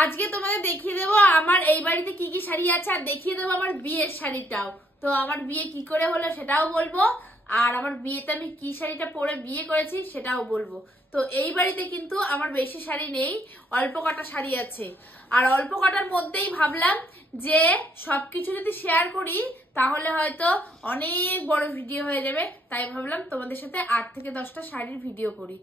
আজকে তোমাদের দেখিয়ে দেবো আমার এই বাড়িতে কি কি শাড়ি আছে, আর দেখিয়ে দেবো আমার বিয়ের শাড়িটাও। তো আমার বিয়ে কি করে হলো সেটাও বলবো, আর আমার বিয়েতে আমি কি শাড়িটা পরে বিয়ে করেছি সেটাও বলবো। তো এই বাড়িতে কিন্তু আমার বেশি শাড়ি নেই, অল্প কটা শাড়ি আছে। আর অল্প কটার মধ্যেই ভাবলাম যে সবকিছু যদি শেয়ার করি তাহলে হয়তো অনেক বড় ভিডিও হয়ে যাবে, তাই ভাবলাম তোমাদের সাথে 8 থেকে 10টা শাড়ির ভিডিও করি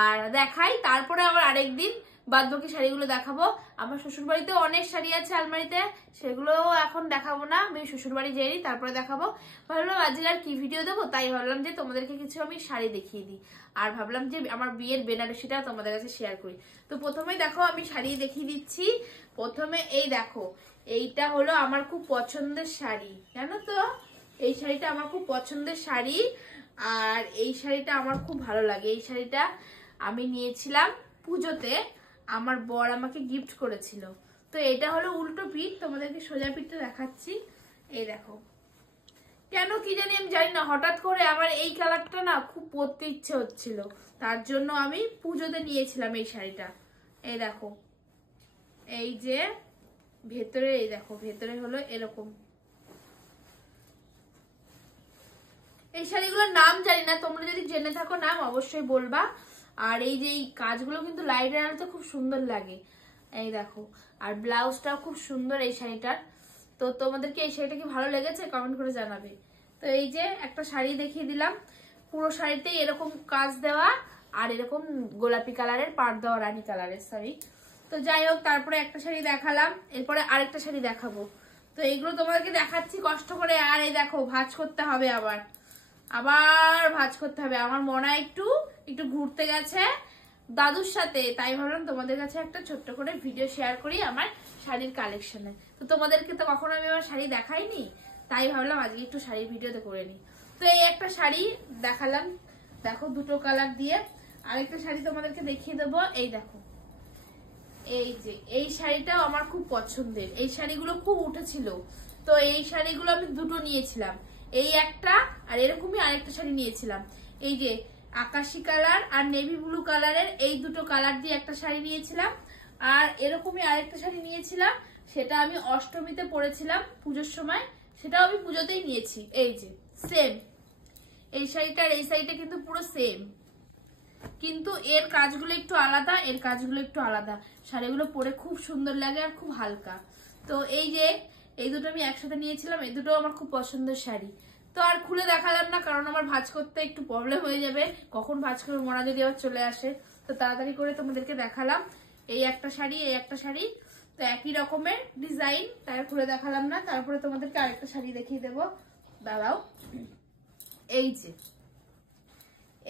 আর দেখাই। তারপরে আবার আরেকদিন বাদ বাকি শাড়িগুলো দেখাবো। আমার শ্বশুর বাড়িতে অনেক শাড়ি আছে আলমারিতে, সেগুলো এখন দেখাবো না, আমি শ্বশুর বাড়ি যাইনি তারপরে দেখাবো। ভাবলাম আজকে আর কি ভিডিও দেবো, তাই ভাবলাম যে তোমাদেরকে কিছু আমি শাড়ি দেখিয়ে দিই, আর ভাবলাম যে আমার বিয়ের বেনারসিটাও তোমাদের কাছে শেয়ার করি। তো প্রথমেই দেখো আমি শাড়ি দেখিয়ে দিচ্ছি। প্রথমে এই দেখো, এইটা হলো আমার খুব পছন্দের শাড়ি, জানো তো এই শাড়িটা আমার খুব পছন্দের শাড়ি। আর এই শাড়িটা আমার খুব ভালো লাগে। এই শাড়িটা আমি নিয়েছিলাম পুজোতে, আমার বর আমাকে গিফট করেছিল। তো এটা হলো উল্টো পিঠ, তোমাদেরকে সোজা পিঠটা দেখাচ্ছি। এই দেখো, কেন কি জানি আমি জানি না, হঠাৎ করে আমার এই কালারটা না খুব পরতে ইচ্ছে হচ্ছিল, তার জন্য আমি পুজোতে নিয়েছিলাম এই শাড়িটা। এই দেখো, এই যে ভেতরে, এই দেখো ভেতরে হলো এরকম। এই শাড়িগুলোর নাম জানি না, তোমরা যদি জেনে থাকো নাম অবশ্যই বলবা। আর এই যে এই কাজগুলো কিন্তু লাইটের আলোতে খুব সুন্দর লাগে, এই দেখো। আর ব্লাউজটাও খুব সুন্দর এই শাড়িটার। তো তোমাদেরকে এই শাড়িটা কি ভালো লেগেছে কমেন্ট করে জানাবে। তো এই যে একটা শাড়ি দেখিয়ে দিলাম, পুরো শাড়িতেই এরকম কাজ দেওয়া আর এরকম গোলাপি কালারের পাড় দেওয়া, রানী কালারের শাড়ি। তো যাই হোক, তারপরে একটা শাড়ি দেখালাম, এরপরে আরেকটা শাড়ি দেখাবো। তো এইগুলো তোমাদেরকে দেখাচ্ছি কষ্ট করে। আর এই দেখো, ভাঁজ করতে হবে, আবার ভাঁজ করতে হবে। আমার মনে একটু ঘুরতে গেছে দাদুর সাথে, তাই ভাবলাম তোমাদের কাছে একটা ছোট্ট করে ভিডিও শেয়ার করি আমার শাড়ির কালেকশনে। তো তোমাদেরকে তো কখনো আমি আমার শাড়ি দেখাইনি, তাই ভাবলাম আজকে একটু শাড়ির ভিডিওতে করে নিই। তো এই একটা শাড়ি দেখালাম, দেখো দুটো কালার দিয়ে। আরেকটা শাড়ি তোমাদেরকে দেখিয়ে দেবো, এই দেখো। এই যে এই শাড়িটাও আমার খুব পছন্দের, এই শাড়িগুলো খুব উঠেছিল। তো এই শাড়িগুলো আমি দুটো নিয়েছিলাম, এই একটা আর এরকমই আরেকটা শাড়ি নিয়েছিলাম। এই যে আকাশি কালার আর নেভি ব্লু কালারের, এই দুটো কালার দিয়ে একটা শাড়ি নিয়েছিলাম। আর এরকমই আরেকটা শাড়ি নিয়েছিলাম, সেটা আমি অষ্টমীতে পরেছিলাম পুজোর সময়, সেটাও আমি পুজোতেই নিয়েছি। এই যে সেম এই শাড়িটার এই শাড়িটা কিন্তু পুরো সেম, কিন্তু এর কাজগুলো একটু আলাদা, এর কাজগুলো একটু আলাদা। শাড়িগুলো পরে খুব সুন্দর লাগে আর খুব হালকা। তো এই যে এই দুটো আমি একসাথে নিয়েছিলাম, এই দুটো আমার খুব পছন্দের শাড়ি। তো আর খুলে দেখালাম না, কারণ আমার ভাঁজ করতে একটু প্রবলেম হয়ে যাবে, কখন ভাঁজ করে মরা যদি আবার চলে আসে। তো তাড়াতাড়ি করে তোমাদেরকে দেখালাম এই একটা শাড়ি, এই একটা শাড়ি, তো একই রকমের ডিজাইন, তাই খুলে দেখালাম না। তারপরে তোমাদেরকে আরেকটা শাড়ি দেখিয়ে দেবো, দাঁড়াও। এই যে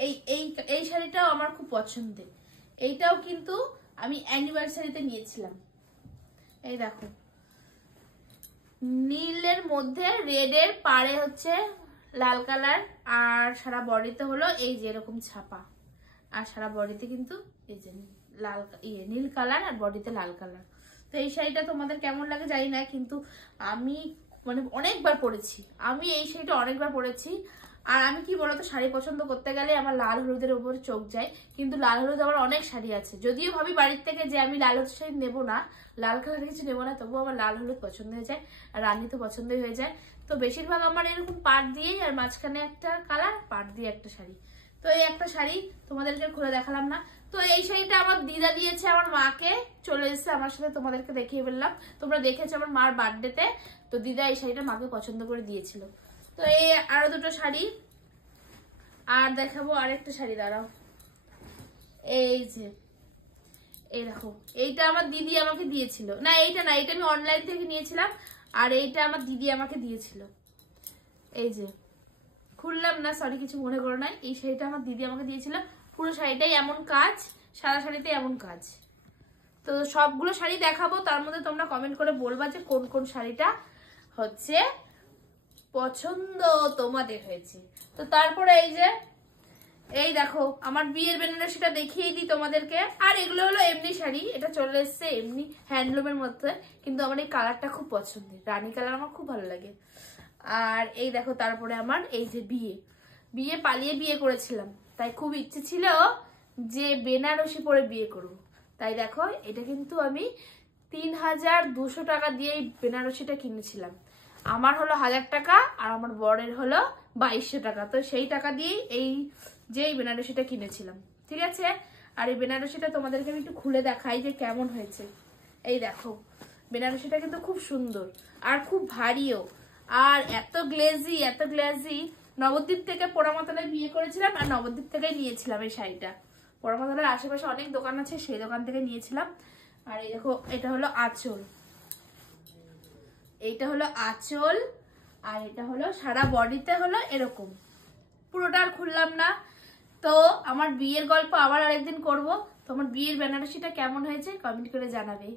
এই এই এই শাড়িটাও আমার খুব পছন্দের, এইটাও কিন্তু আমি অ্যানিভার্সারিতে নিয়েছিলাম। এই দেখো, নীলের মধ্যে রেডের পাড়ে হচ্ছে লাল কালার, আর সারা বডিতে হলো এই যে এরকম ছাপা, আর সারা বডিতে কিন্তু এই যে লাল নীল কালার আর বডিতে লাল কালার। তো এই শাড়িটা তোমাদের কেমন লাগে জানি না, কিন্তু আমি মানে অনেকবার পরেছি, আমি এই শাড়িটা অনেকবার পরেছি। আর আমি কি বলতো, শাড়ি পছন্দ করতে গেলে আমার লাল হলুদের উপর চোখ যায়, কিন্তু লাল হলুদ আমার অনেক শাড়ি আছে। যদিও ভাবি বাড়ির থেকে যে আমি লাল হলুদ শাড়ি নেবো না, লাল কালারের কিছু নেবো না, তবুও আমার লাল হলুদ পছন্দ হয়ে যায়, আর রানী তো পছন্দই হয়ে যায়। তো বেশিরভাগ আমার এরকম পাড় দিয়েই, আর মাঝখানে একটা কালার, পাড় দিয়ে একটা শাড়ি। তো এই একটা শাড়ি তোমাদেরকে খুলে দেখালাম না। তো এই শাড়িটা আমার দিদা দিয়েছে আমার মাকে, চলে এসেছে আমার সাথে, তোমাদেরকে দেখিয়ে ফেললাম। তোমরা দেখেছো আমার মার বার্থডেতে, তো দিদা এই শাড়িটা মাকে পছন্দ করে দিয়েছিল। তো এই আরো দুটো শাড়ি আর দেখাবো, আরেকটা শাড়ি, দাঁড়াও। এই যে এই দেখো, এইটা আমার দিদি আমাকে দিয়েছিল, না এইটা না, এইটা আমি অনলাইন থেকে নিয়েছিলাম, আর এইটা আমার দিদি আমাকে দিয়েছিল। এই যে খুললাম না, সরি কিছু মনে করো না, এই শাড়িটা আমার দিদি আমাকে দিয়েছিল। পুরো শাড়িটাই এমন কাজ, সারা শাড়িতে এমন কাজ। তো সবগুলো শাড়ি দেখাবো, তার মধ্যে তোমরা কমেন্ট করে বলবা যে কোন কোন শাড়িটা হচ্ছে পছন্দ তোমাদের হয়েছে। তো তারপরে এই যে এই দেখো, আমার বিয়ের বেনারসিটা দেখিয়ে দিই তোমাদেরকে। আর এগুলো হলো এমনি শাড়ি, এটা চলে এসছে এমনি হ্যান্ডলুমের মধ্যে, কিন্তু আমার এই কালারটা খুব পছন্দের, রানী কালার আমার খুব ভালো লাগে। আর এই দেখো, তারপরে আমার এই যে বিয়ে পালিয়ে বিয়ে করেছিলাম, তাই খুব ইচ্ছে ছিল যে বেনারসি পরে বিয়ে করব। তাই দেখো, এটা কিন্তু আমি 3200 টাকা দিয়ে এই বেনারসিটা কিনেছিলাম। আমার হলো 1000 টাকা আর আমার বরের হলো 2200 টাকা। তো সেই টাকা দিয়ে এই বেনারসিটা কিনেছিলাম, ঠিক আছে। আর এই বেনারসিটা তোমাদেরকে আমি একটু খুলে দেখাই যে কেমন হয়েছে। এই দেখো, বেনারসিটা কিন্তু খুব সুন্দর আর খুব ভারীও, আর এত গ্লেজি। নবদ্বীপ থেকে পোড়ামাতলায় বিয়ে করেছিলাম আর নবদ্বীপ থেকেই নিয়েছিলাম এই শাড়িটা। পোড়ামাতলার আশেপাশে অনেক দোকান আছে, সেই দোকান থেকে নিয়েছিলাম। আর এই দেখো, এটা হলো আঁচল, এইটা হলো আঁচল, আর এটা হলো সারা বডিতে হলো এরকম। পুরোটা আর খুললাম না। তো আমার বিয়ের গল্প আবার আরেকদিন করব। তো আমার বিয়ের বেনারসিটা কেমন হয়েছে কমেন্ট করে জানাবে।